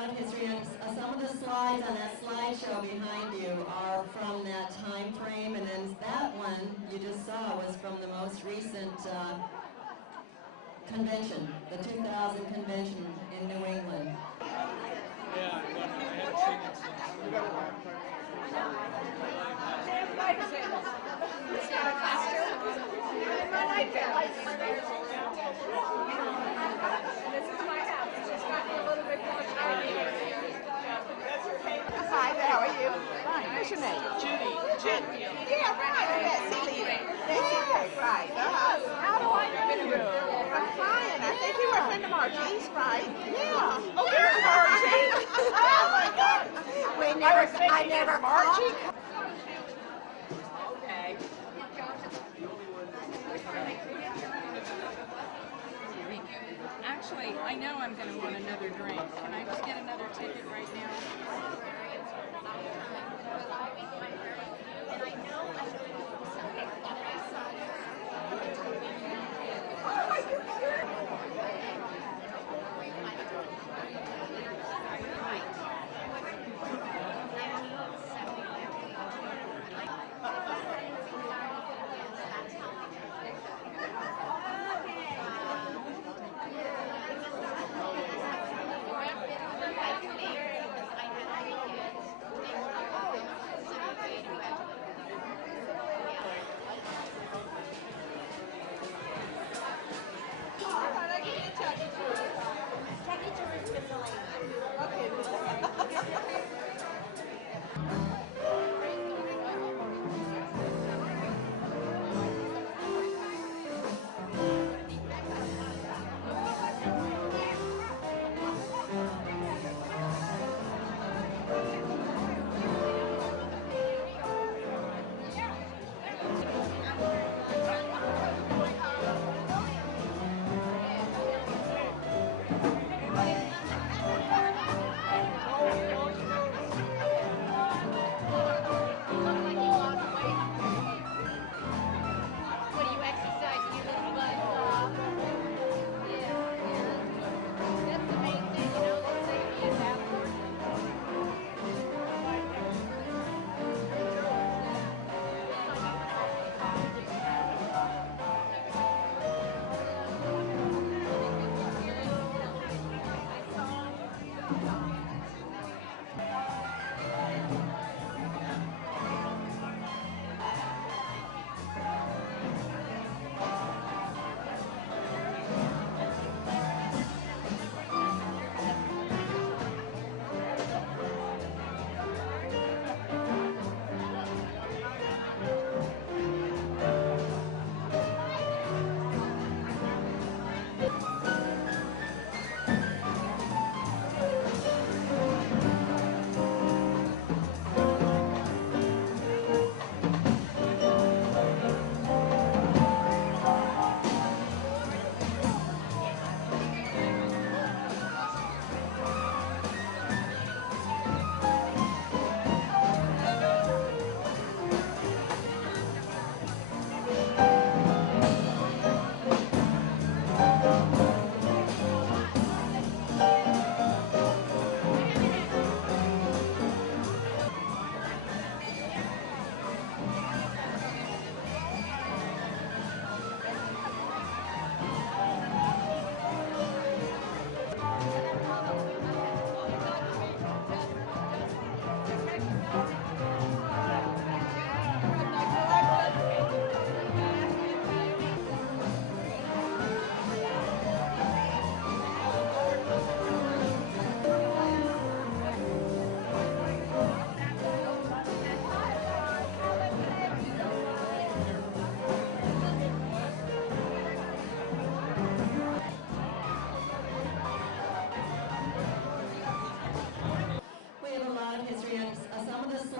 lot of history, and some of the slides on that slideshow behind you are from that time frame, and then that one you just saw was from the most recent convention, the 2000 convention in New England. Yeah, I haven't seen it since. Hi, how are you? Fine. What's your name? Judy. Yeah, right. That's it. That's right. How do I know you? I'm fine. I think you were a friend of Margie's, right? Yeah. Oh, there's Margie. Oh my God. I never Margie. Okay. Actually, I know I'm going to want another drink. Can I just get another ticket right now?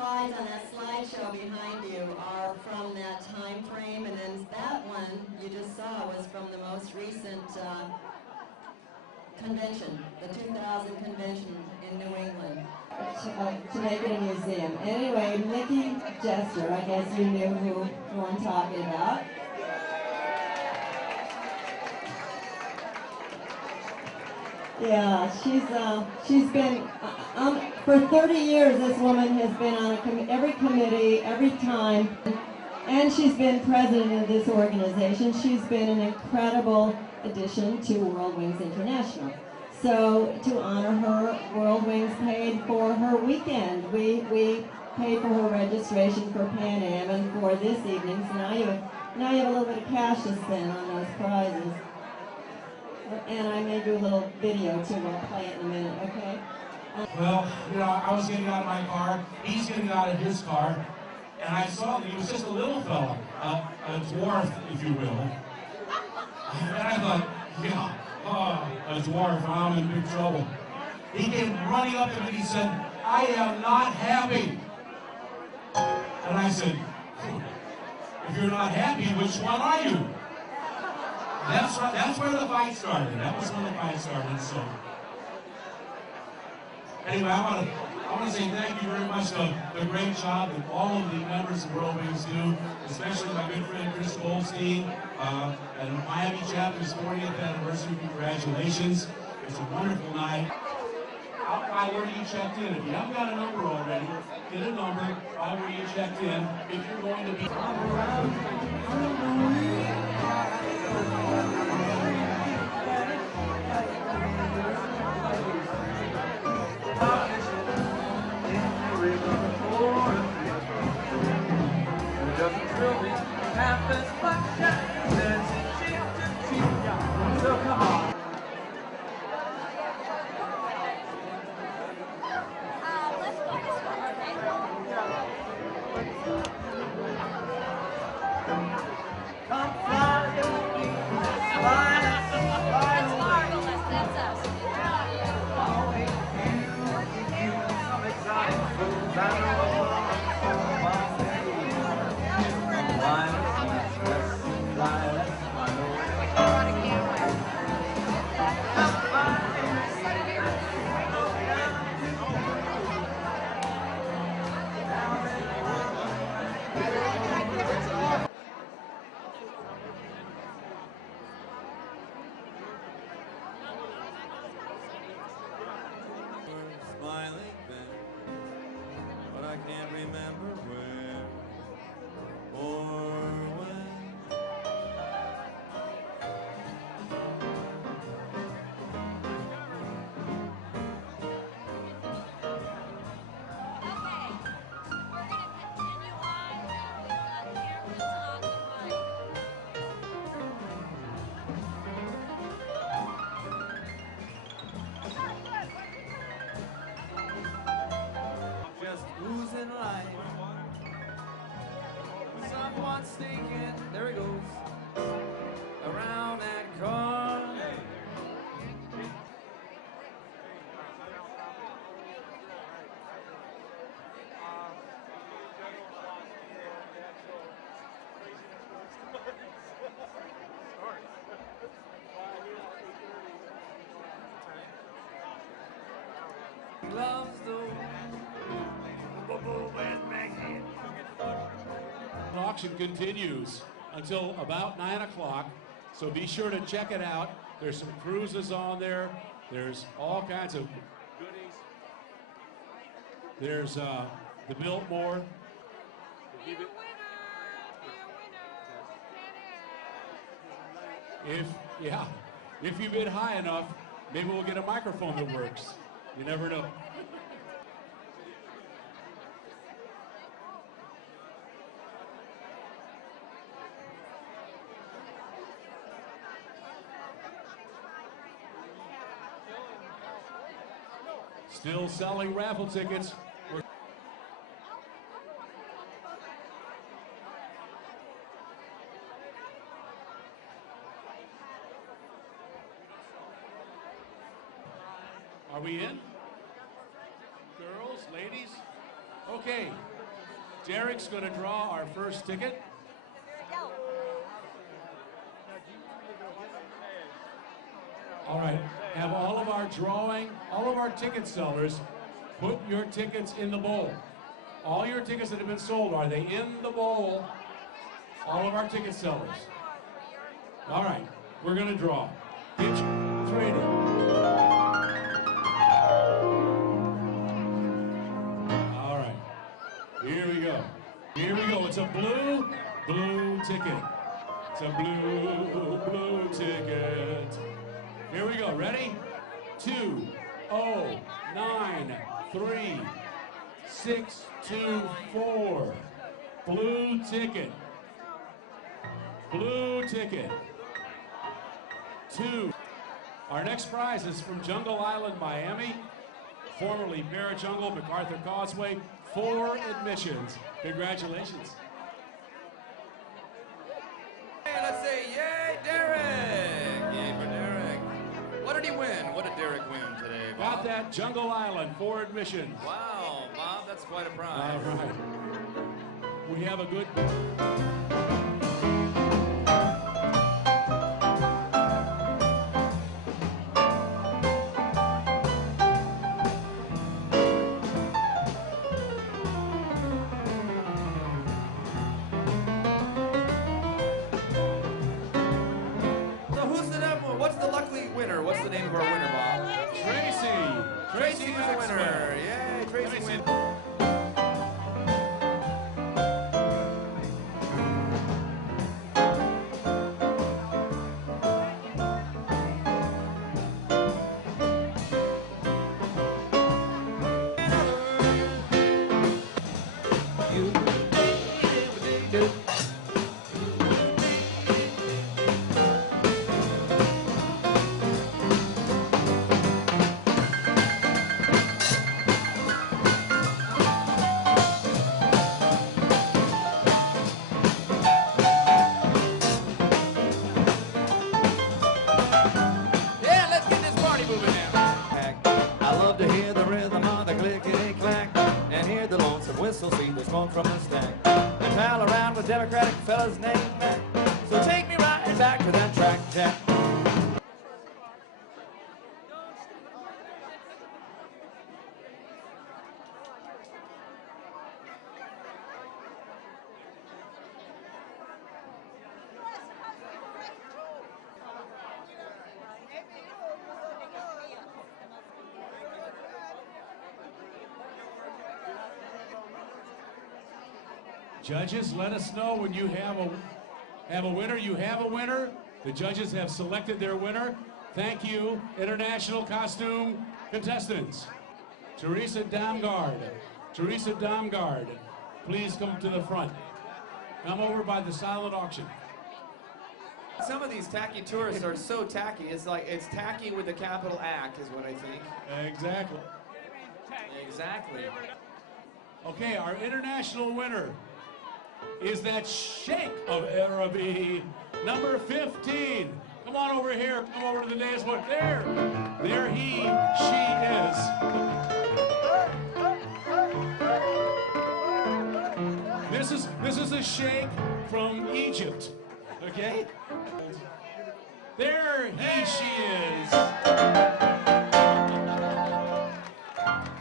slides on that slideshow behind you are from that time frame, and then that one you just saw was from the most recent convention, the 2000 convention in New England. To make it a museum. Anyway, Nikki Jester, I guess you knew who I'm talking about. Yeah, she's been for 30 years. This woman has been on every committee, every time, and she's been president of this organization. She's been an incredible addition to World Wings International. So to honor her, World Wings paid for her weekend. We paid for her registration for Pan Am and for this evening. So now you have a little bit of cash to spend on those prizes. And I made you a little video too. We'll play it in a minute, okay? Well, you know, I was getting out of my car, he's getting out of his car, and I saw that he was just a little fella, a dwarf, if you will. And I thought, yeah, a dwarf, I'm in big trouble. He came running up to me and he said, I am not happy. And I said, if you're not happy, which one are you? That's right. That's where the fight started. That was when the fight started. So, anyway, I want to say thank you very much for the great job that all of the members of World Wings do, especially my good friend Chris Goldstein and Miami chapter's 40th anniversary. Congratulations! It's a wonderful night. I'll buy where you checked in. If you haven't got a number already, get a number. Buy where you checked in. If you're going to be. So come on. Come fly with me, fly, That's marvelous. That's us. away, you, some exotic fools, I know smiling then, but I can't remember where or when. Okay, we're going to continue on with the cameras on the right. Just oozing life. Someone's sneaking, there he goes, around that car. Loves those. The auction continues until about 9 o'clock, so be sure to check it out. There's some cruises on there. There's all kinds of goodies. There's the Biltmore. If you bid high enough, maybe we'll get a microphone that works. You never know. Still selling raffle tickets. Are we in? Girls, ladies? Okay. Derek's going to draw our first ticket. All right. Have all of our ticket sellers put your tickets in the bowl. All your tickets that have been sold, are they in the bowl? All of our ticket sellers. All right. We're going to draw. Pitch trading. a blue ticket. It's a blue ticket. Here we go. Ready? 2093624. Blue ticket. Blue ticket. 2. Our next prize is from Jungle Island, Miami, formerly Bear Jungle, MacArthur Causeway. 4 admissions. Congratulations. Hey, let's say yay, Derek! Yay for Derek. What did he win? What did Derek win today, Bob? Got that, Jungle Island, 4 admissions. Wow, Bob, that's quite a prize. All right. We have a good... What's the lucky winner? What's the name of our winner, Bob? Tracy. Tracy was the winner. Yay, Tracy wins. Whistle, see the smoke from the stack. And pal around with Democratic fellas named Mac. So take me right back to that track, Jack. Judges, let us know when you have a winner. You have a winner. The judges have selected their winner. Thank you, international costume contestants. Teresa Damgard. Teresa Damgard, please come to the front. Come over by the silent auction. Some of these tacky tourists are so tacky. It's like, it's tacky with a capital act is what I think. Exactly. Exactly. Okay, our international winner is that Sheikh of Araby, number 15. Come on over here. Come over to the dance floor. There she is. This is a Sheikh from Egypt. Okay. There she is.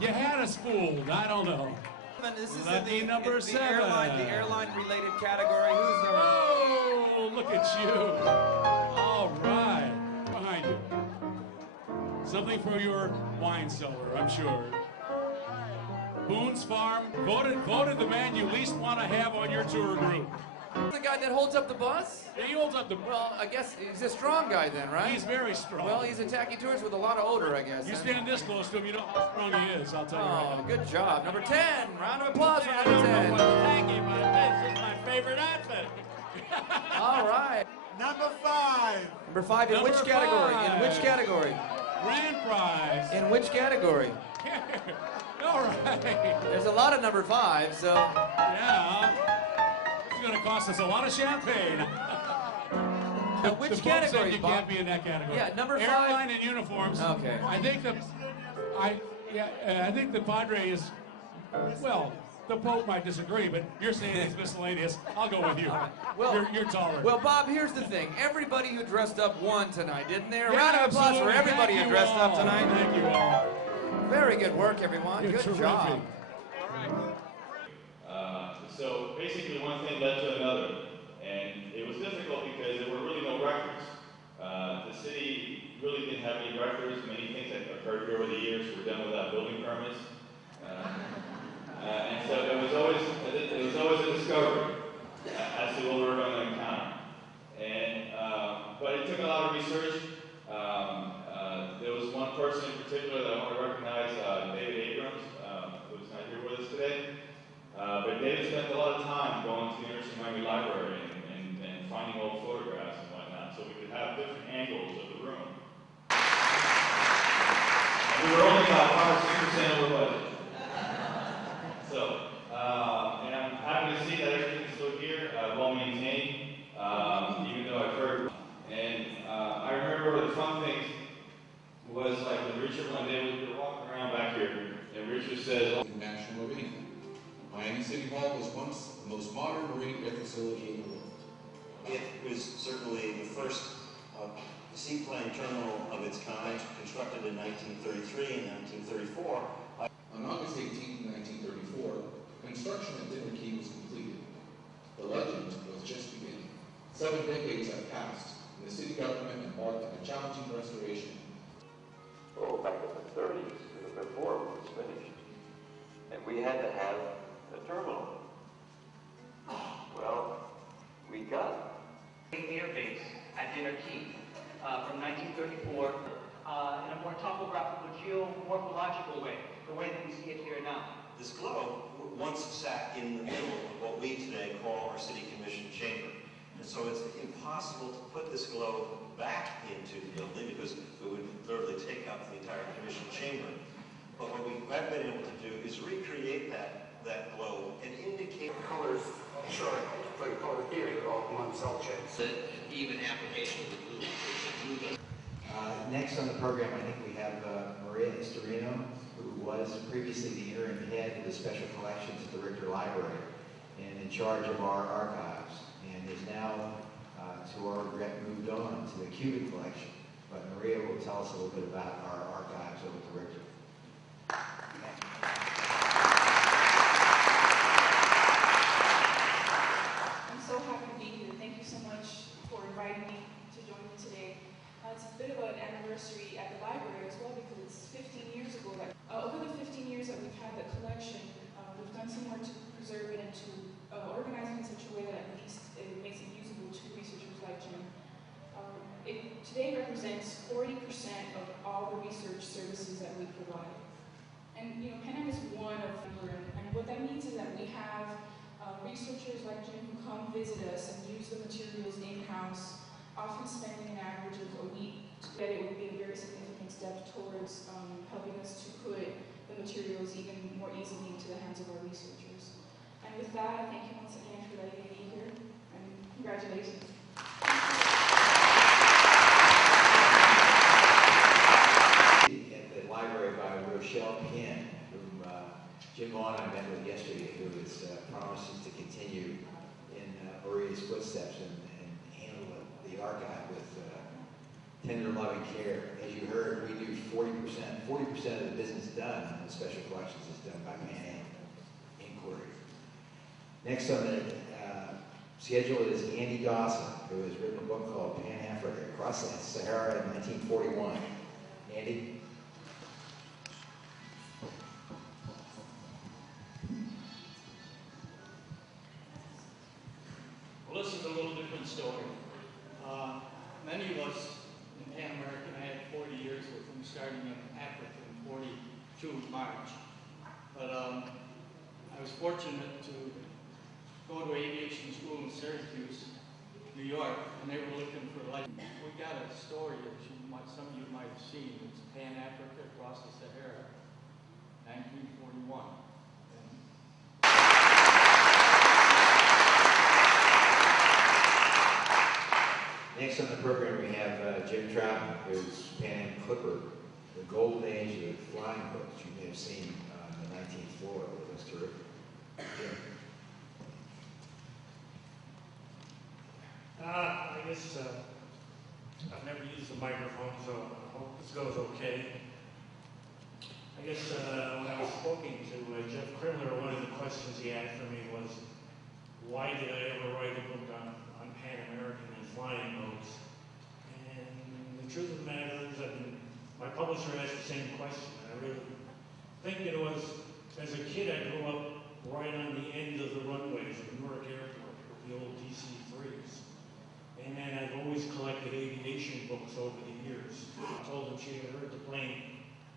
You had us fooled. I don't know. This is Lucky in number 7. The airline-related category. Who's number? Oh, look at you. All right. Behind you. Something for your wine cellar, I'm sure. Boone's Farm voted the man you least want to have on your tour group. The guy that holds up the bus? Yeah, he holds up the... Well, I guess he's a strong guy then, right? He's very strong. Well, he's a tacky tourist with a lot of odor, I guess. You stand this close to him, you know how strong he is, I'll tell you right now. Good job. Number 10. Round of applause for I number don't 10. know what's tacky, but this is my favorite outfit. All right. Number 5. Number 5 in which category? In which category? Grand prize. In which category? All right. There's a lot of number 5, so... Yeah. It's going to cost us a lot of champagne. Which category, you can't be in that category. Yeah, number 5. Airline and uniforms. Okay. I think the Padre is, well, the Pope might disagree, but you're saying it's miscellaneous. I'll go with you. Well, you're tolerant. Well, Bob, here's the thing. Everybody who dressed up won tonight, didn't they? A Yeah, round of applause for absolutely. everybody Thank who you dressed all. up tonight. Thank you all. Very good work, everyone. You're Good terrific. job. So basically one thing led to another, and it was difficult because there were really no records. The city really didn't have any records. Many things that occurred here over the years were done without building permits. And so it was always a discovery. producer says, International Arena. Miami City Hall was once the most modern marine air facility in the world. It was certainly the first seaplane terminal of its kind, constructed in 1933 and 1934. On August 18, 1934, construction at Dinner Key was completed. The legend was just beginning. 7 decades have passed, and the city government embarked on a challenging restoration. Oh, back in the 30s, before it was finished. And we had to have a terminal. Well, we got Air Base at Dinner Key from 1934 in a more topographical, geomorphological way, the way that we see it here now. This globe once sat in the middle of what we today call our City Commission chamber. And so it's impossible to put this globe back into the building because we would literally take up the entire commission chamber. But what we have been able to do is recreate that globe and indicate colors. Sure, put a color theory called one cell checks. The even application of the glue. Next on the program, I think we have Maria Estorino, who was previously the interim head of the Special Collections at the Richter Library and in charge of our archives, and is now, to our regret, moved on to the Cuban collection. But Maria will tell us a little bit about our archives over at the Richter. I'm so happy to be here. Thank you so much for inviting me to join you today. It's a bit of an anniversary at the library as well because it's 15 years ago. Over the 15 years that we've had the collection, we've done some work to preserve it and to organize it in such a way that at least it makes it usable to researchers like Jim. It today represents 40% of all the research services that we provide. And you know, PANAM is one of them, and what that means is that we have researchers like Jim who come visit us and use the materials in-house, often spending an average of a week. That it would be a very significant step towards helping us to put the materials even more easily into the hands of our researchers. And with that, I thank you once again for letting me be here, and congratulations. At the library by Rochelle Penn, whom Jim Vaughn and I met with yesterday, who promises to continue in Maria's footsteps and handle the archive with tender, loving care. As you heard, we do 40% of the business done in the special collections is done by Pan Am inquiry. Next on the schedule is Andy Dawson, who has written a book called Pan Africa, Across the Sahara in 1941. Andy? Well, this is a little different story. Many of us in Pan American, I had 40 years with them, starting in Africa in 42 March. But I was fortunate to go to aviation school in Syracuse, New York, and they were looking for like, we got a story that some of you might have seen. It's Pan Africa Across the Sahara, 1941. Next on the program, we have Jim Troutman, who's Pan Am Clipper, the golden age of flying boats. You may have seen on the 19th floor. It was terrific. Jim. I guess I've never used the microphone, so I hope this goes okay. I guess when I was speaking to Jeff Krimler, one of the questions he had for me was, why did I ever write a book on Pan American and flying boats? And the truth of the matter is, my publisher asked the same question. I really think it was, as a kid, I grew up right on the end of the runways of Newark Airport, the old DC-3s. And then I've always collected aviation books over the years. I told him she had heard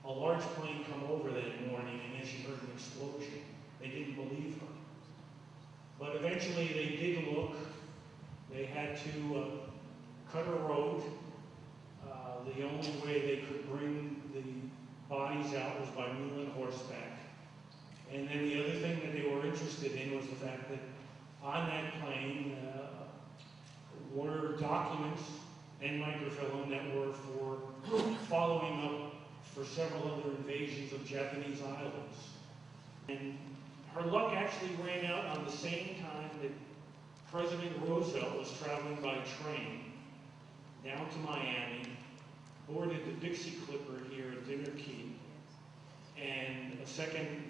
a large plane come over that morning, and then she heard an explosion. They didn't believe her. But eventually they did look. They had to cut a road. The only way they could bring the bodies out was by mule and horseback. And then the other thing that they were interested in was the fact that on that plane were documents and microfilm that were for following up for several other invasions of Japanese islands. And her luck actually ran out on the same time that President Roosevelt was traveling by train down to Miami, boarded the Dixie Clipper here at Dinner Key, and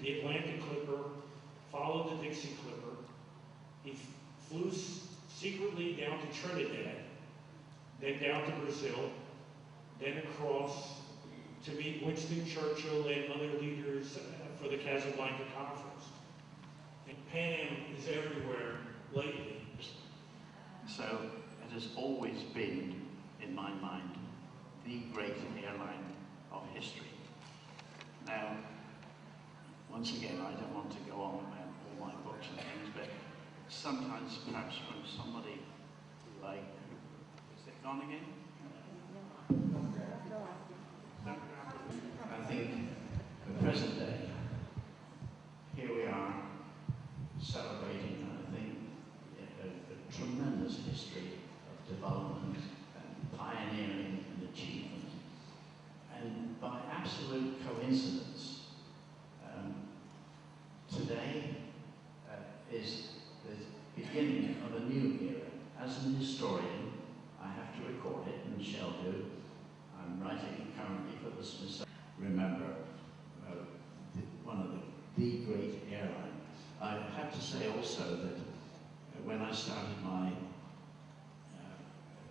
the Atlantic Clipper followed the Dixie Clipper. He flew secretly down to Trinidad, then down to Brazil, then across to meet Winston Churchill and other leaders for the Casablanca Conference. And Pan Am is everywhere lately. So it has always been, in my mind, the great airline of history. Now, once again, I don't want to go on about all my books and things, but sometimes perhaps when somebody like, is it gone again? I think the present day, here we are celebrating, I think, a tremendous history of development and pioneering and achievement. And by absolute coincidence, today is the beginning of a new era. As an historian, I have to record it and shall do. I'm writing currently for the Smithsonian. Remember, one of the great airline. I have to say also that when I started my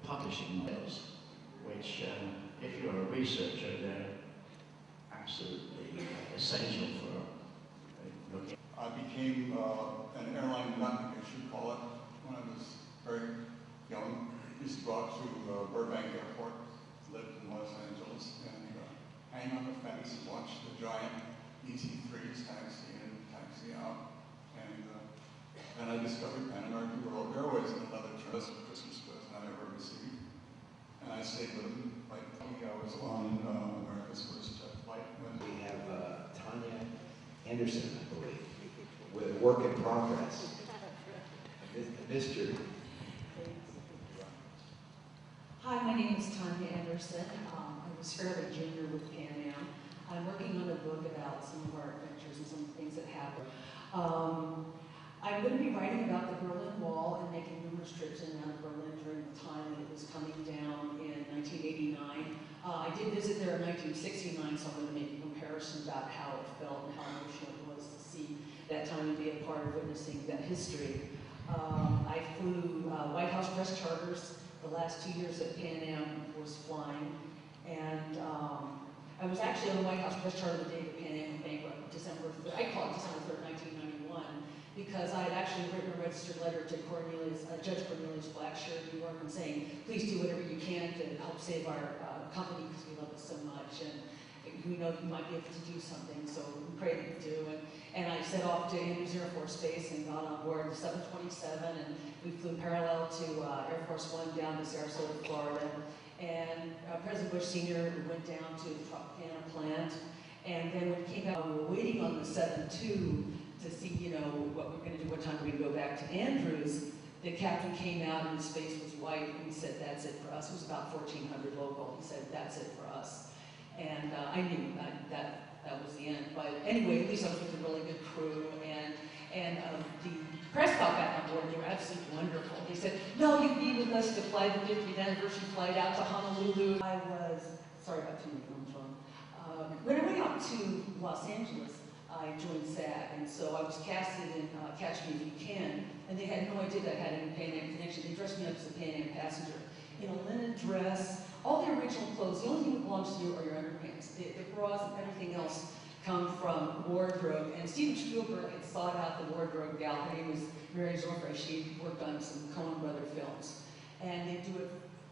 publishing novels, which if you're a researcher, they're absolutely essential for looking. I became an airline nut, I guess you'd call it, when I was very young. Used to go out to Burbank Airport, lived in Los Angeles, and hang on the fence and watch the giant ET-3s taxi in, taxi out. And then I discovered American World Airways and another Christmas present I ever received. And I stayed with them. Like, I was on America's first jet flight. We have Tanya Anderson, I believe, with work in progress. Mr. Hi, my name is Tanya Anderson. I was fairly junior with Pan Am. I'm working on a book about some of our adventures and some of the things that happened. I'm going to be writing about the Berlin Wall and making numerous trips in and out of Berlin during the time that it was coming down in 1989. I did visit there in 1969, so I'm going to make a comparison about how it felt and how emotional it was to see that time and be a part of witnessing that history. I flew White House press charters the last 2 years that Pan Am was flying, and I was actually on the White House press charter the day that Pan Am went bankrupt, I call it December 3rd, 1991, because I had actually written a registered letter to Judge Cornelius Blackshear in New York and saying, please do whatever you can to help save our company because we love it so much, and we know you might be able to do something, so we pray that you do. And I set off to Andrews Air Force Base and got on board the 727, and we flew parallel to Air Force One down to Sarasota, Florida. And President Bush Sr. went down to the Tropicana plant, and then when we came back, we were waiting on the 7-2 to see, what we're going to do, what time we're going to go back to Andrews. The captain came out and his face was white, and he said, that's it for us. It was about 1,400 local. He said, that's it for us. And I knew that was the end. But anyway, at least I was with a really good crew, and the press got back on board, and they were absolutely wonderful. They said, no, you'd be with us to fly the 50th anniversary flight out to Honolulu. I was, sorry about too many on the phone. When I went out to Los Angeles, I joined SAG, and so I was casted in Catch Me If You Can, and they had no idea that I had any Pan Am connection. They dressed me up as a Pan Am passenger in a linen dress, all the original clothes. The only thing that belongs to you are your underpants. The bras and everything else come from wardrobe, and Steven Spielberg had sought out the wardrobe gal. Her name was Mary Zorfer. She worked on some Coen Brother films, and they do it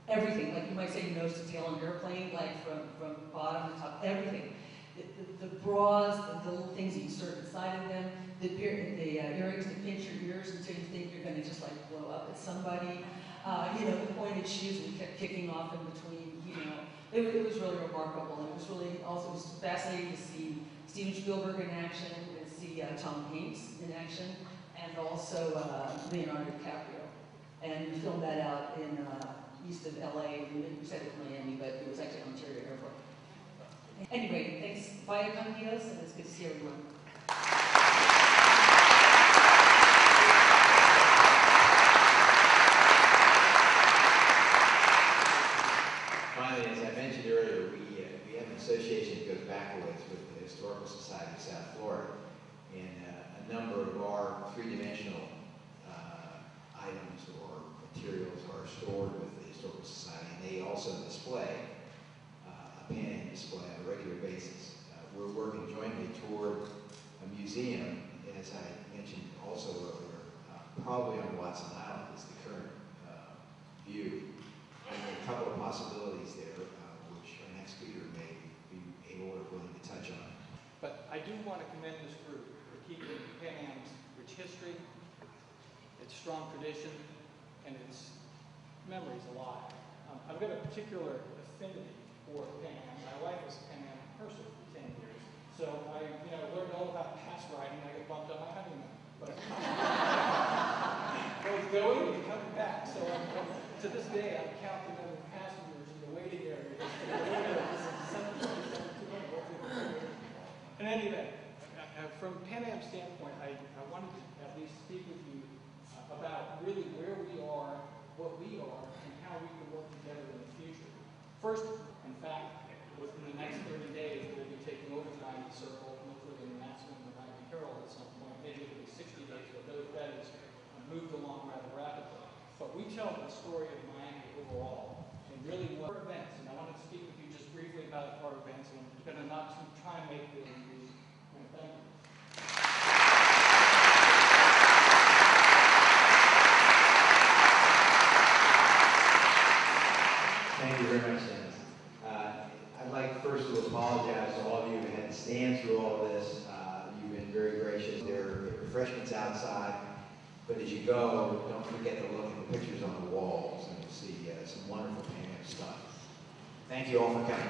everything. Like you might say, nose to tail on an airplane, like from bottom to top, everything. The bras, the little things that you insert inside of them, the earrings that pinch your ears until you think you're going to just like blow up at somebody. The pointed shoes we kept kicking off in between. It was really remarkable. And it was really also fascinating to see Steven Spielberg in action, and see Tom Hanks in action, and also Leonardo DiCaprio. And we filmed that out in east of LA. We said it was Miami, but it was actually Ontario Airport. Anyway, thanks. Bye, con Dios, and it's good to see everyone. three-dimensional items or materials are stored with the Historical Society, and they also display a Pan Am display on a regular basis. We're working jointly toward a museum, as I mentioned also earlier, probably on Watson Island is the current view. And there are a couple of possibilities there, which our next speaker may be able or willing to touch on. But I do want to commend this group for keeping Pan Am's rich history, its strong tradition, and its memories alive. I've got a particular affinity for Pan Am. My wife was a Pan Am person for 10 years, so I learned all about pass riding. I got bumped on my honeymoon. But both going and coming back, so to this day I count the number of passengers in the waiting area. In any event, from Pan Am's standpoint, I wanted to at least speak with you about really where we are, what we are, and how we can work together in the future. First, in fact, within the next 30 days, we'll be taking over the 90 Circle, hopefully in the maximum of 90 Herald at some point. Maybe it'll be 60 days, but that is moved along rather rapidly. But we tell the story of Miami overall, and really what our events, and I wanted to speak with you just briefly about our events, and I'm going to not try and make the thank you. Thank you very much, Dennis. I'd like first to apologize to all of you who had to stand through all of this. You've been very gracious. There are refreshments outside, but as you go, don't forget to look at the pictures on the walls, and you'll see some wonderful Pan Am stuff. Thank you all for coming.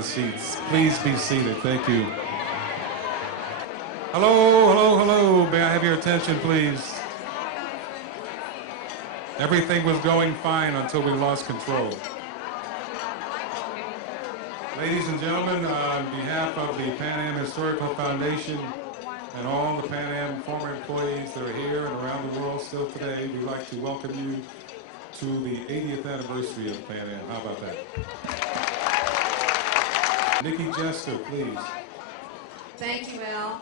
the seats. Please be seated. Thank you. Hello, hello, hello. May I have your attention, please? Everything was going fine until we lost control. Ladies and gentlemen, on behalf of the Pan Am Historical Foundation and all the Pan Am former employees that are here and around the world still today, we'd like to welcome you to the 80th anniversary of Pan Am. How about that? Nikki Jester, please. Thank you, Al.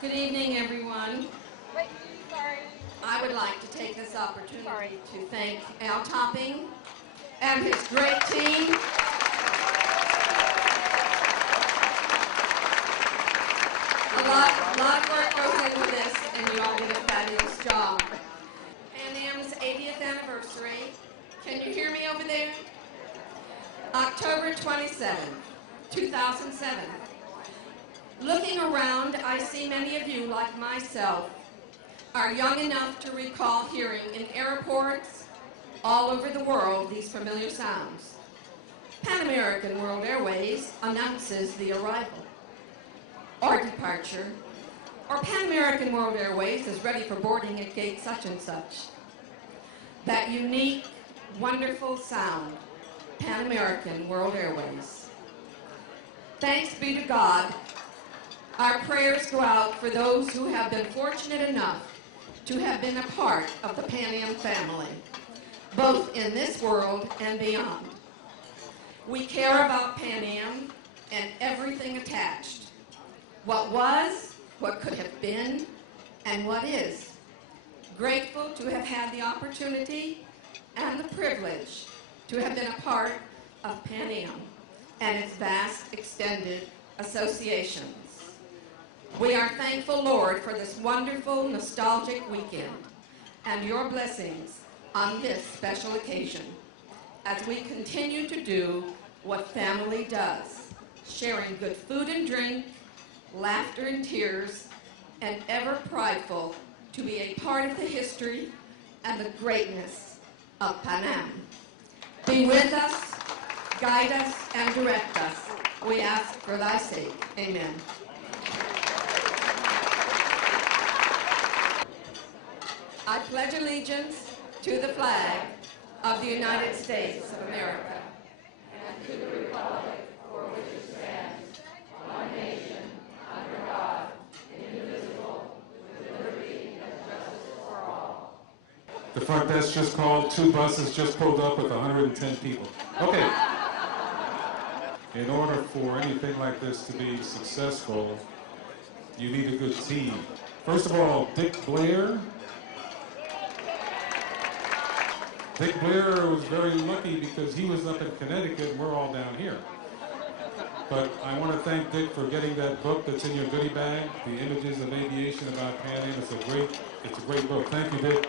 Good evening, everyone. I would like to take this opportunity to thank Al Topping and his great team. A lot of work goes into this, and you all did a fabulous job. Pan Am's 80th anniversary. Can you hear me over there? October 27, 2007. Looking around, I see many of you, like myself, are young enough to recall hearing in airports all over the world these familiar sounds. Pan American World Airways announces the arrival or departure, or Pan American World Airways is ready for boarding at gate such and such. That unique, wonderful sound, Pan American World Airways. Thanks be to God. Our prayers go out for those who have been fortunate enough to have been a part of the Pan Am family, both in this world and beyond. We care about Pan Am and everything attached. What was, what could have been, and what is. Grateful to have had the opportunity and the privilege to have been a part of Pan Am and its vast extended associations. We are thankful, Lord, for this wonderful, nostalgic weekend and your blessings on this special occasion as we continue to do what family does, sharing good food and drink, laughter and tears, and ever prideful to be a part of the history and the greatness of Pan Am. Be with us, guide us, and direct us. We ask for thy sake. Amen. I pledge allegiance to the flag of the United States of America and to the republic for which it stands, one nation, under God, indivisible, with liberty and justice for all. The front desk just called. 2 buses just pulled up with 110 people. Okay. In order for anything like this to be successful, you need a good team. First of all, Dick Blair. Dick Blair was very lucky because he was up in Connecticut and we're all down here. But I want to thank Dick for getting that book that's in your goodie bag, The Images of Aviation about Pan Am. It's a great book. Thank you, Dick.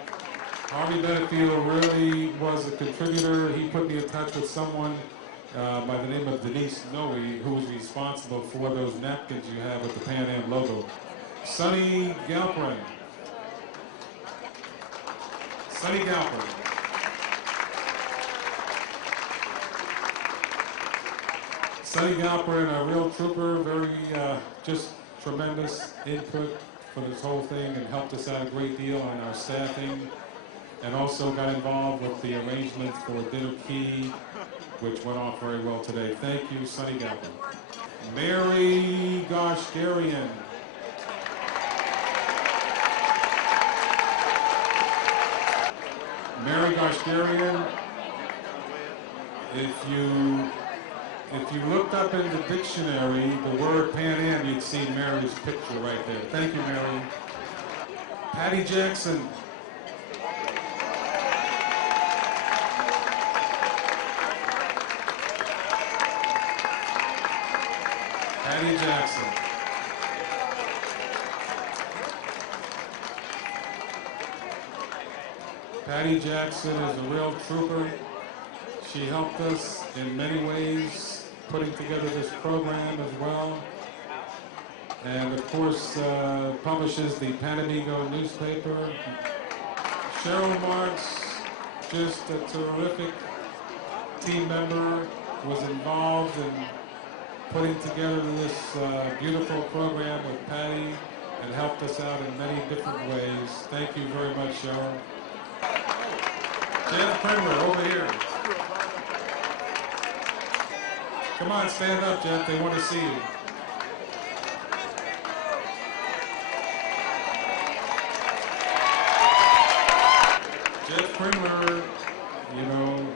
Harvey Benefield really was a contributor. He put me in touch with someone by the name of Denise Noe, who was responsible for those napkins you have with the Pan Am logo. Sonny Galprin. Sonny Galprin. Sonny Galprin, a real trooper, very just tremendous input for this whole thing and helped us out a great deal on our staffing, and also got involved with the arrangements for Dinner Key, which went off very well today. Thank you, Sonny Galprin. Mary Goshgarian. Mary Goshgarian, if you looked up in the dictionary the word Pan Am, you'd see Mary's picture right there. Thank you, Mary. Patty Jackson. Patty Jackson. Patty Jackson is a real trooper. She helped us in many ways, putting together this program as well. And of course, publishes the Pan Amigo newspaper. Cheryl Marks, just a terrific team member, was involved in putting together this beautiful program with Patty and helped us out in many different ways. Thank you very much, Cheryl. Jeff Primler, over here. Come on, stand up, Jeff. They want to see you. Jeff Primler, you know,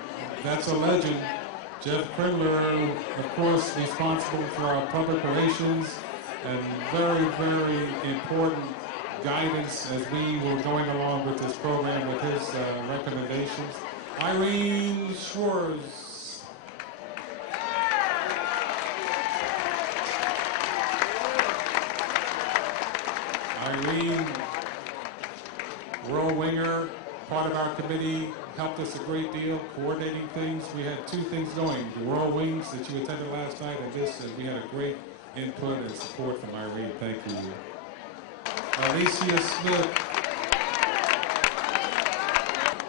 that's a legend. Jeff Primler, of course, responsible for our public relations and very, very important guidance as we were going along with this program with his recommendations. Irene Schwartz. Irene, World Winger, part of our committee, helped us a great deal, coordinating things. We had two things going, the Royal Wings that you attended last night and this, and we had a great input and support from Irene. Thank you. Alicia Smith.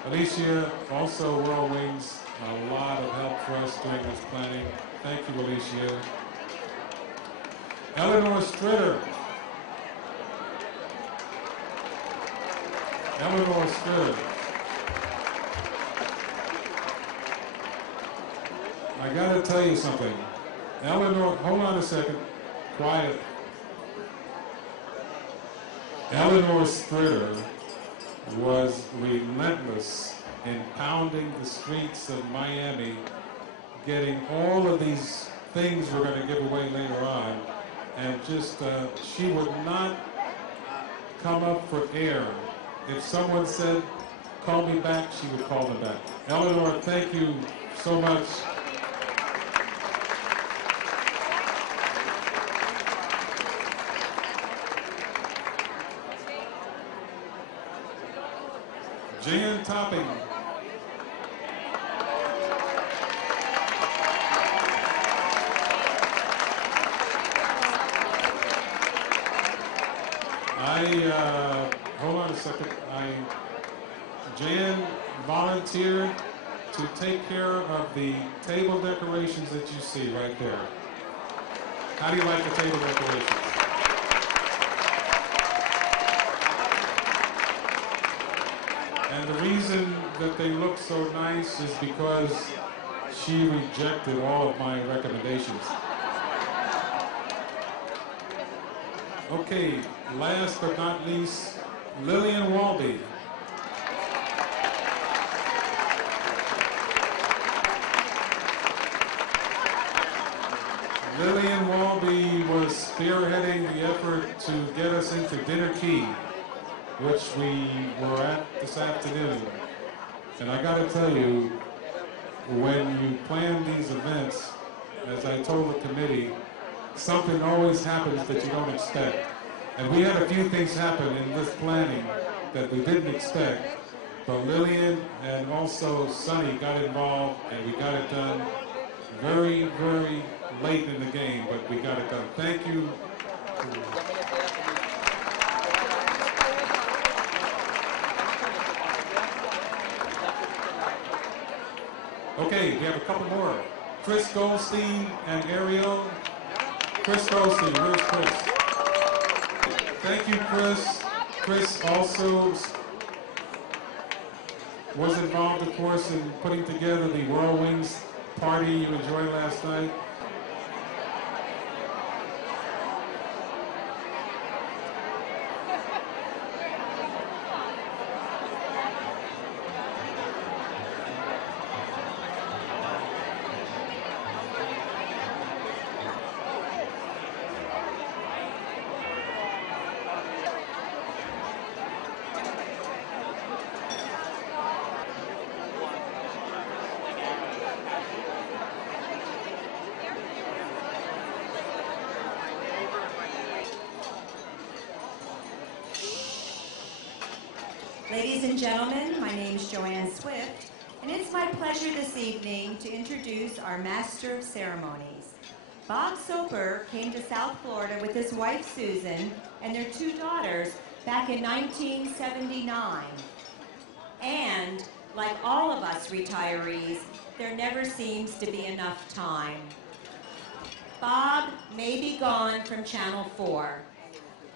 Alicia, also Royal Wings, a lot of help for us during this planning. Thank you, Alicia. Eleanor Stritter. Eleanor Stritter. I gotta tell you something. Eleanor, hold on a second. Quiet. Eleanor Stritter was relentless in pounding the streets of Miami, getting all of these things we're going to give away later on, and just, she would not come up for air. If someone said, call me back, she would call them back. Eleanor, thank you so much. Jan Topping. Hold on a second. Jan volunteered to take care of the table decorations that you see right there. How do you like the table decorations? And the reason that they look so nice is because she rejected all of my recommendations. Okay, last but not least, Lillian Walby. Lillian Walby was spearheading the effort to get us into Dinner Key, which we were at this afternoon. And I gotta tell you, when you plan these events, as I told the committee, something always happens that you don't expect. And we had a few things happen in this planning that we didn't expect, but Lillian and also Sonny got involved and we got it done very, very late in the game, but we got it done. Thank you. Okay, we have a couple more. Chris Goldstein and Ariel. Chris Goldstein, where's Chris? Thank you, Chris. Chris also was involved, of course, in putting together the Royal Wings party you enjoyed last night. Ladies and gentlemen, my name is Joanne Swift, and it's my pleasure this evening to introduce our Master of Ceremonies. Bob Soper came to South Florida with his wife Susan and their two daughters back in 1979. And, like all of us retirees, there never seems to be enough time. Bob may be gone from Channel 4.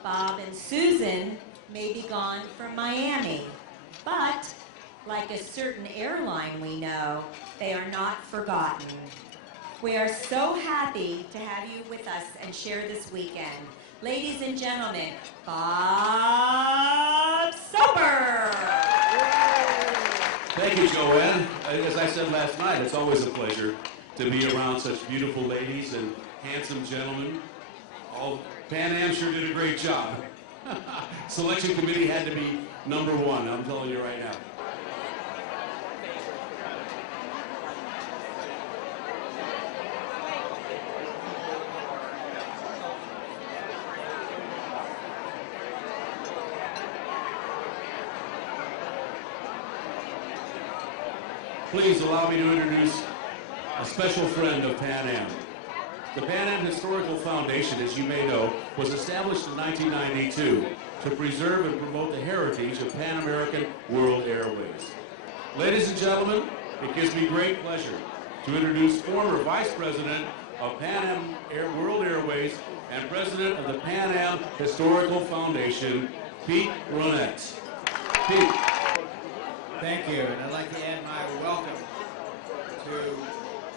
Bob and Susan may be gone from Miami. But, like a certain airline we know, they are not forgotten. We are so happy to have you with us and share this weekend. Ladies and gentlemen, Bob Soper! Thank you, Joanne. As I said last night, it's always a pleasure to be around such beautiful ladies and handsome gentlemen. Pan Am sure did a great job. Selection committee had to be number one, I'm telling you right now. Please allow me to introduce a special friend of Pan Am. The Pan Am Historical Foundation, as you may know, was established in 1992 to preserve and promote the heritage of Pan American World Airways. Ladies and gentlemen, it gives me great pleasure to introduce former Vice President of Pan Am World Airways and President of the Pan Am Historical Foundation, Pete Ronette. Pete. Thank you, and I'd like to add my welcome to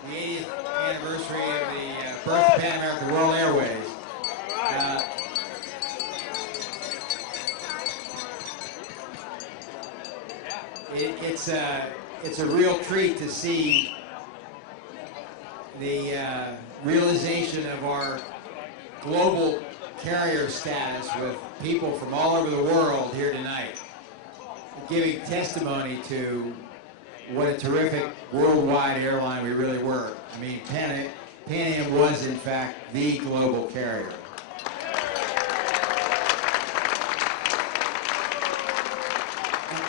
the 80th anniversary of the birth of Pan American World Airways. It's a real treat to see the realization of our global carrier status with people from all over the world here tonight, giving testimony to what a terrific worldwide airline we really were. I mean, Pan Am was, in fact, the global carrier.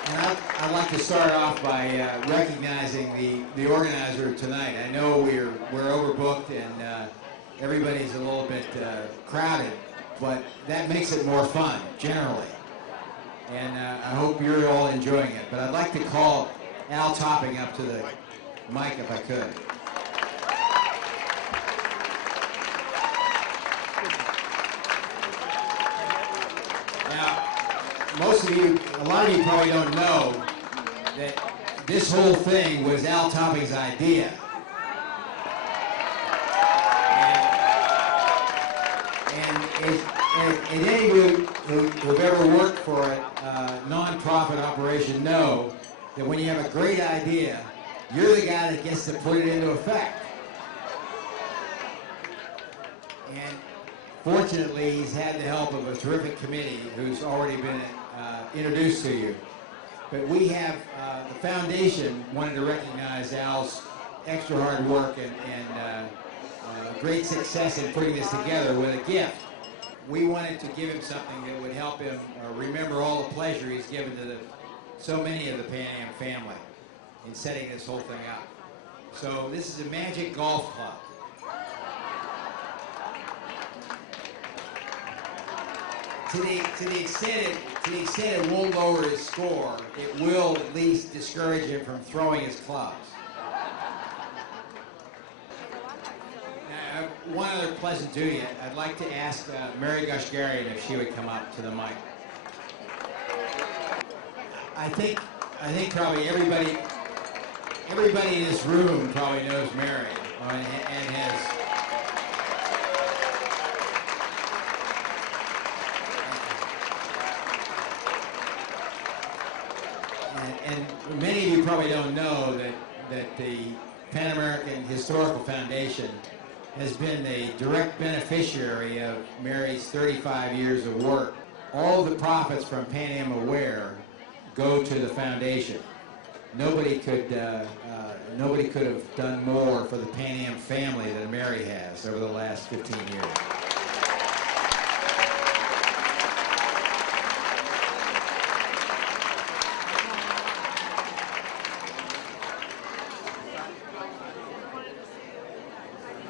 And I'd like to start off by recognizing the organizer tonight. I know we're overbooked and everybody's a little bit crowded, but that makes it more fun, generally. And I hope you're all enjoying it. But I'd like to call Al Topping up to the mic if I could. Now, a lot of you probably don't know that this whole thing was Al Topping's idea. And any of you who've ever worked for a non-profit operation know that when you have a great idea, you're the guy that gets to put it into effect. And fortunately, he's had the help of a terrific committee who's already been introduced to you. But we have, the foundation wanted to recognize Al's extra hard work and great success in putting this together with a gift. We wanted to give him something that would help him remember all the pleasure he's given to so many of the Pan Am family in setting this whole thing up. So this is a Magic Golf Club. To the extent it won't lower his score, it will at least discourage him from throwing his clubs. One other pleasant duty. I'd like to ask Mary Gushgarian if she would come up to the mic. I think probably everybody in this room probably knows Mary and has. And many of you probably don't know that the Pan American Historical Foundation has been a direct beneficiary of Mary's 35 years of work. All of the profits from Pan Am Aware go to the foundation. Nobody could have done more for the Pan Am family than Mary has over the last 15 years.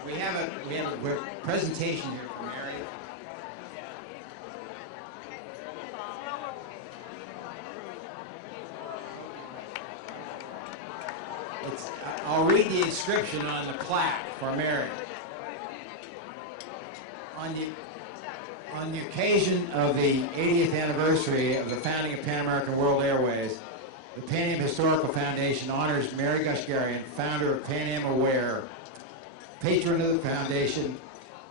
We have a presentation here from Mary. I'll read the inscription on the plaque for Mary. On the occasion of the 80th anniversary of the founding of Pan American World Airways, the Pan Am Historical Foundation honors Mary Gushgarian, founder of Pan Am Aware, patron of the foundation,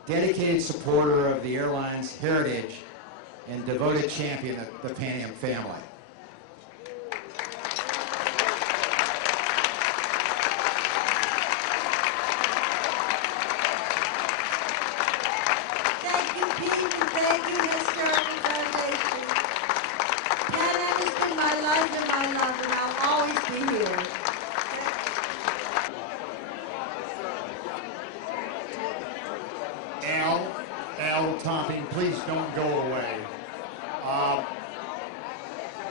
dedicated supporter of the airline's heritage, and devoted champion of the Pan Am family. Thank you, Pete, and thank you, Historical Foundation. Pan Am has been my life and I'll always be here. Al Topping, please don't go away.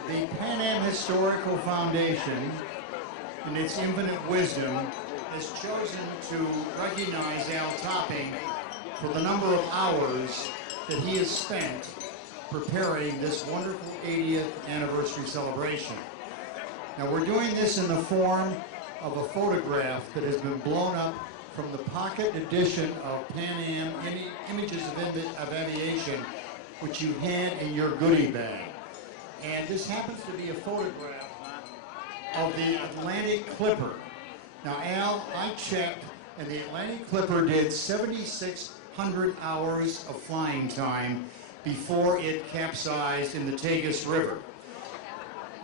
The Pan Am Historical Foundation, in its infinite wisdom, has chosen to recognize Al Topping for the number of hours that he has spent preparing this wonderful 80th anniversary celebration. Now, we're doing this in the form of a photograph that has been blown up from the pocket edition of Pan Am Images of Aviation, which you had in your goodie bag. And this happens to be a photograph of the Atlantic Clipper. Now, Al, I checked, and the Atlantic Clipper did 7,600 hours of flying time before it capsized in the Tagus River.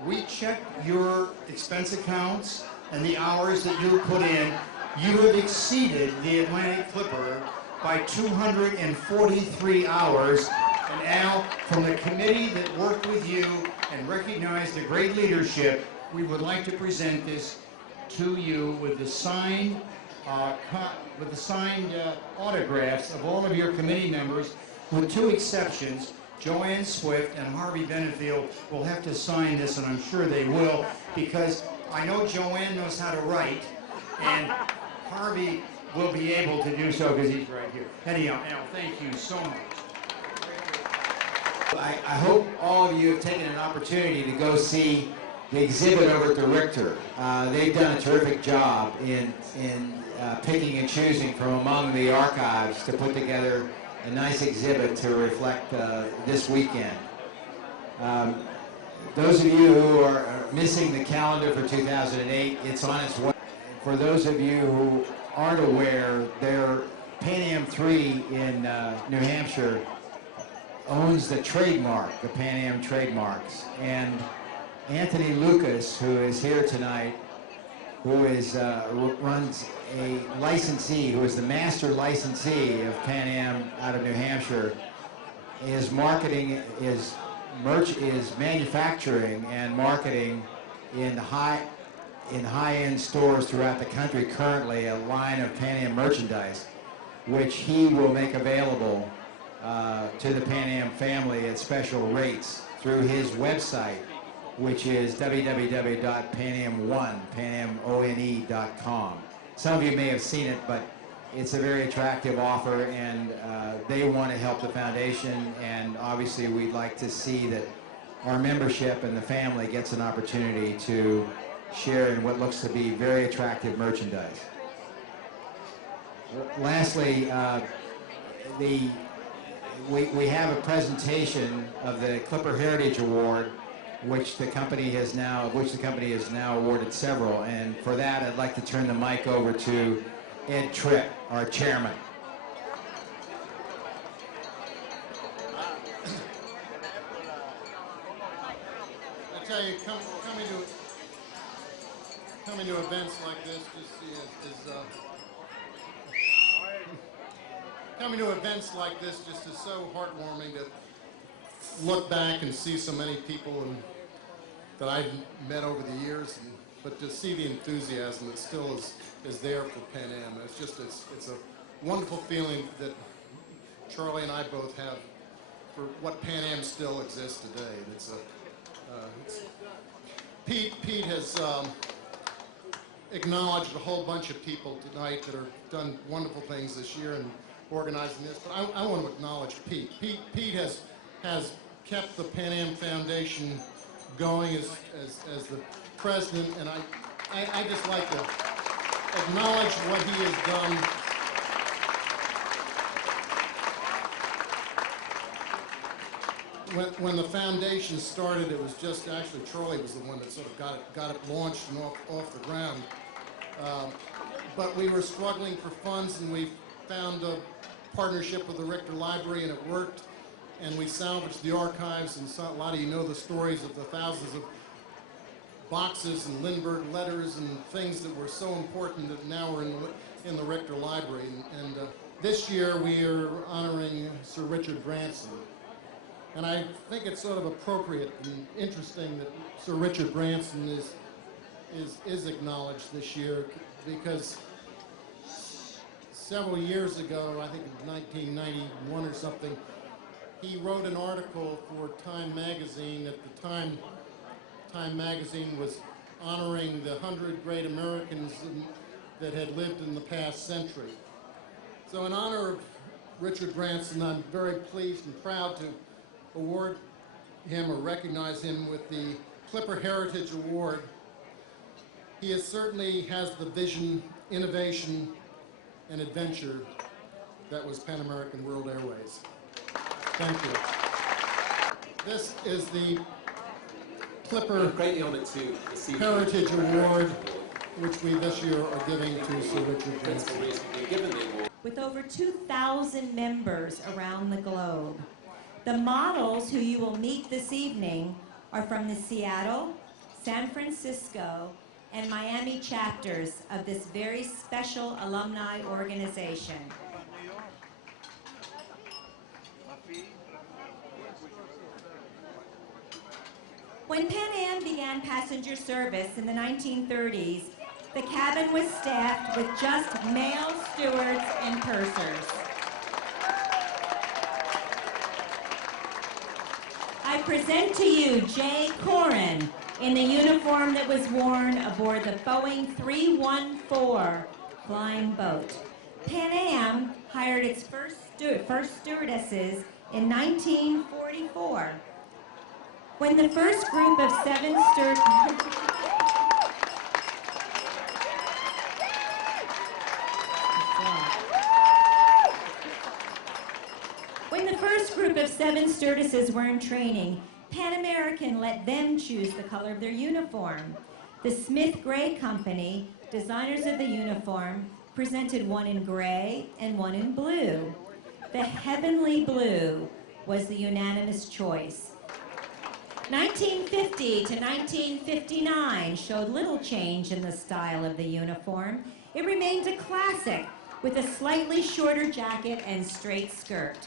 We checked your expense accounts and the hours that you put in. You have exceeded the Atlantic Clipper by 243 hours. And Al, from the committee that worked with you and recognized the great leadership, we would like to present this to you with the signed, autographs of all of your committee members, with two exceptions. Joanne Swift and Harvey Benefield will have to sign this, and I'm sure they will, because I know Joanne knows how to write, and Harvey will be able to do so because he's right here. Anyhow, Al, thank you so much. I hope all of you have taken an opportunity to go see the exhibit over at the Richter. They've done a terrific job in picking and choosing from among the archives to put together a nice exhibit to reflect this weekend. Those of you who are missing the calendar for 2008, it's on its way. For those of you who aren't aware, their Pan Am 3 in New Hampshire owns the trademark, the Pan Am trademarks. And Anthony Lucas, who is here tonight, who is runs a licensee, who is the master licensee of Pan Am out of New Hampshire, is marketing, is manufacturing and marketing in high-end stores throughout the country currently a line of Pan Am merchandise, which he will make available to the Pan Am family at special rates through his website, which is www.panam1.com. Some of you may have seen it, but it's a very attractive offer, and they want to help the foundation, and obviously we'd like to see that our membership and the family gets an opportunity to share in what looks to be very attractive merchandise. Lastly, we have a presentation of the Clipper Heritage Award, which the company has now awarded several, and for that I'd like to turn the mic over to Ed Tripp, our chairman. I tell you, coming to events like this just is so heartwarming to look back and see so many people that I've met over the years, but to see the enthusiasm that still is there for Pan Am. It's a wonderful feeling that Charlie and I both have for what Pan Am still exists today. Pete has acknowledged a whole bunch of people tonight that have done wonderful things this year in organizing this, but I want to acknowledge Pete. Pete has kept the Pan Am Foundation going as the president, and I just like to acknowledge what he has done. When the foundation started, it was just actually Charlie was the one that sort of got it launched and off the ground. But we were struggling for funds, and we found a partnership with the Richter Library, and it worked. And we salvaged the archives, and a lot of you know the stories of the thousands of boxes and Lindbergh letters and things that were so important that now are in the Richter Library. And this year we are honoring Sir Richard Branson. And I think it's sort of appropriate and interesting that Sir Richard Branson is acknowledged this year, because several years ago, I think in 1991 or something, he wrote an article for Time Magazine. At the time, Time Magazine was honoring the 100 great Americans that had lived in the past century. So in honor of Richard Branson, I'm very pleased and proud to award him or recognize him with the Clipper Heritage Award. He certainly has the vision, innovation, and adventure that was Pan American World Airways. Thank you. This is the Clipper Heritage Award, which we this year are giving to Sir Richard Branson. With over 2,000 members around the globe, the models who you will meet this evening are from the Seattle, San Francisco, and Miami chapters of this very special alumni organization. When Pan Am began passenger service in the 1930s, the cabin was staffed with just male stewards and pursers. I present to you Jay Corin in the uniform that was worn aboard the Boeing 314 flying boat. Pan Am hired its first stewardesses in 1944. When the first group of 7 stewardesses were in training, Pan American let them choose the color of their uniform. The Smith Gray Company, designers of the uniform, presented one in gray and one in blue. The heavenly blue was the unanimous choice. 1950 to 1959 showed little change in the style of the uniform. It remained a classic with a slightly shorter jacket and straight skirt.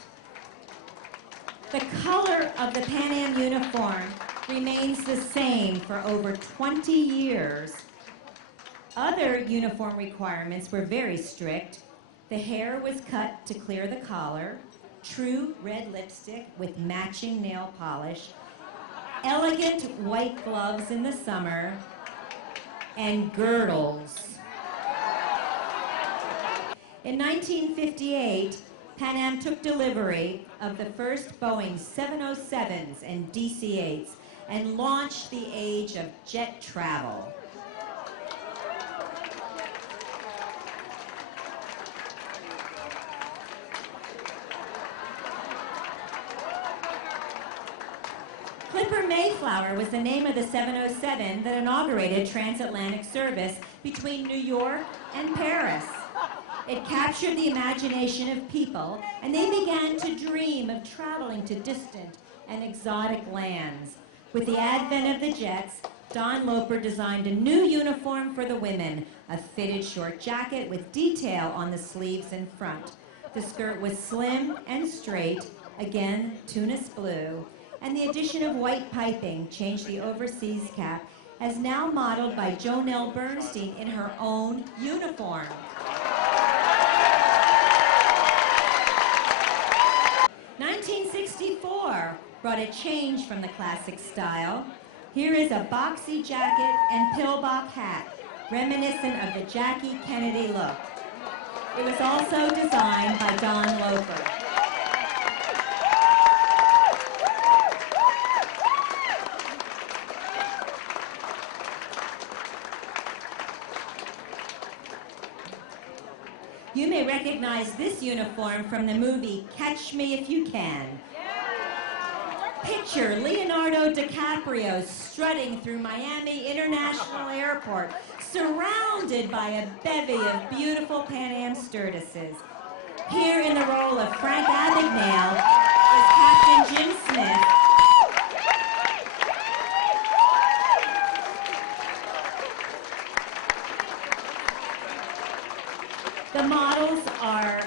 The color of the Pan Am uniform remains the same for over 20 years. Other uniform requirements were very strict. The hair was cut to clear the collar, true red lipstick with matching nail polish, elegant white gloves in the summer, and girdles. In 1958, Pan Am took delivery of the first Boeing 707s and DC-8s and launched the age of jet travel. Clipper Mayflower was the name of the 707 that inaugurated transatlantic service between New York and Paris. It captured the imagination of people, and they began to dream of traveling to distant and exotic lands. With the advent of the jets, Don Loper designed a new uniform for the women, a fitted short jacket with detail on the sleeves and front. The skirt was slim and straight, again Tunis blue, and the addition of white piping changed the overseas cap, as now modeled by Jonelle Bernstein in her own uniform. '64 brought a change from the classic style. Here is a boxy jacket and pillbox hat, reminiscent of the Jackie Kennedy look. It was also designed by Don Loper. You may recognize this uniform from the movie Catch Me If You Can. Picture Leonardo DiCaprio strutting through Miami International Airport, surrounded by a bevy of beautiful Pan Am stewardesses. Here in the role of Frank Abagnale is Captain Jim Smith. The models are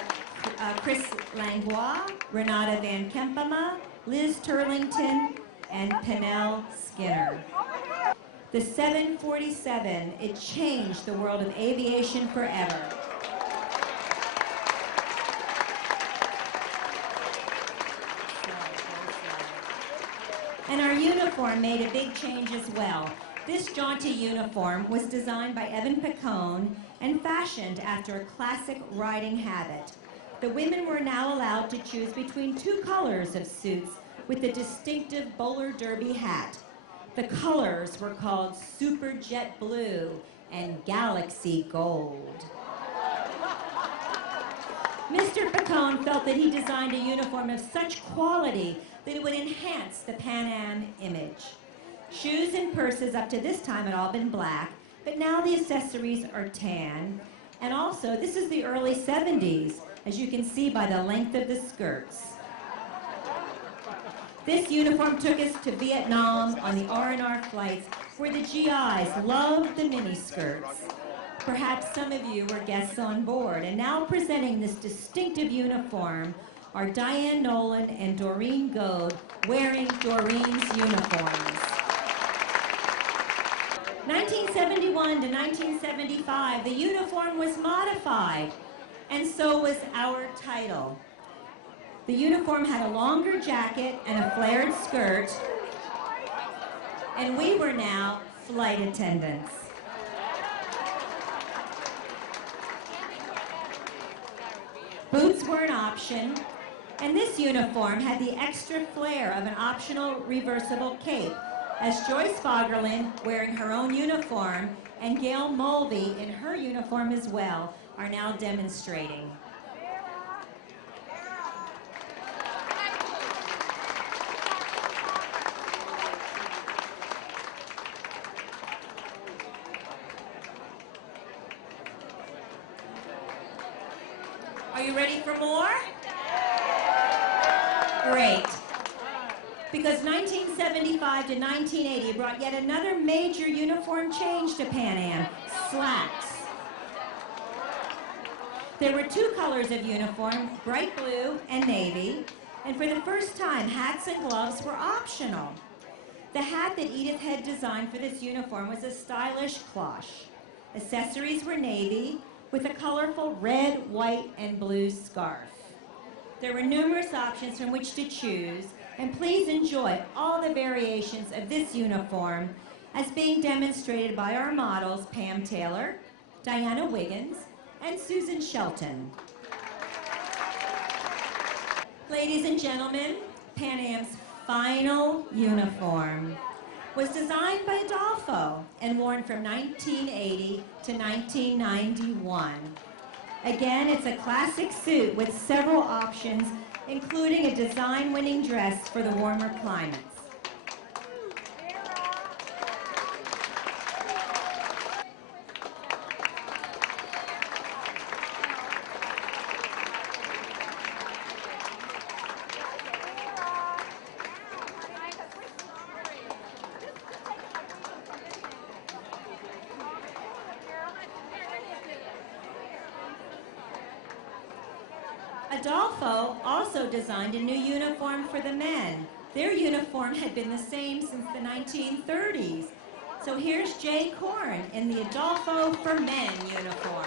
Chris Langlois, Renata Van Kempema, Liz Turlington, and Penel Skinner. The 747, it changed the world of aviation forever. And our uniform made a big change as well. This jaunty uniform was designed by Evan Picone and fashioned after a classic riding habit. The women were now allowed to choose between two colors of suits with the distinctive bowler derby hat. The colors were called Super Jet Blue and Galaxy Gold. Mr. Picone felt that he designed a uniform of such quality that it would enhance the Pan Am image. Shoes and purses up to this time had all been black, but now the accessories are tan. And also, this is the early 70s, as you can see by the length of the skirts. This uniform took us to Vietnam on the R&R flights, where the GIs loved the miniskirts. Perhaps some of you were guests on board, and now presenting this distinctive uniform are Diane Nolan and Doreen Goad wearing Doreen's uniforms. 1971 to 1975, the uniform was modified, and so was our title. The uniform had a longer jacket and a flared skirt, and we were now flight attendants. Boots were an option, and this uniform had the extra flair of an optional reversible cape, as Joyce Fagerlin, wearing her own uniform, and Gail Mulvey in her uniform as well, are now demonstrating. Are you ready for more? Great. Because 1975 to 1980 brought yet another major uniform change to Pan Am, slacks. There were two colors of uniform, bright blue and navy, and for the first time, hats and gloves were optional. The hat that Edith had designed for this uniform was a stylish cloche. Accessories were navy, with a colorful red, white, and blue scarf. There were numerous options from which to choose, and please enjoy all the variations of this uniform as being demonstrated by our models Pam Taylor, Diana Wiggins, and Susan Shelton. Ladies and gentlemen, Pan Am's final uniform was designed by Adolfo and worn from 1980 to 1991. Again, it's a classic suit with several options, including a design-winning dress for the warmer climates. Adolfo also designed a new uniform for the men. Their uniform had been the same since the 1930s. So here's Jay Corn in the Adolfo for Men uniform.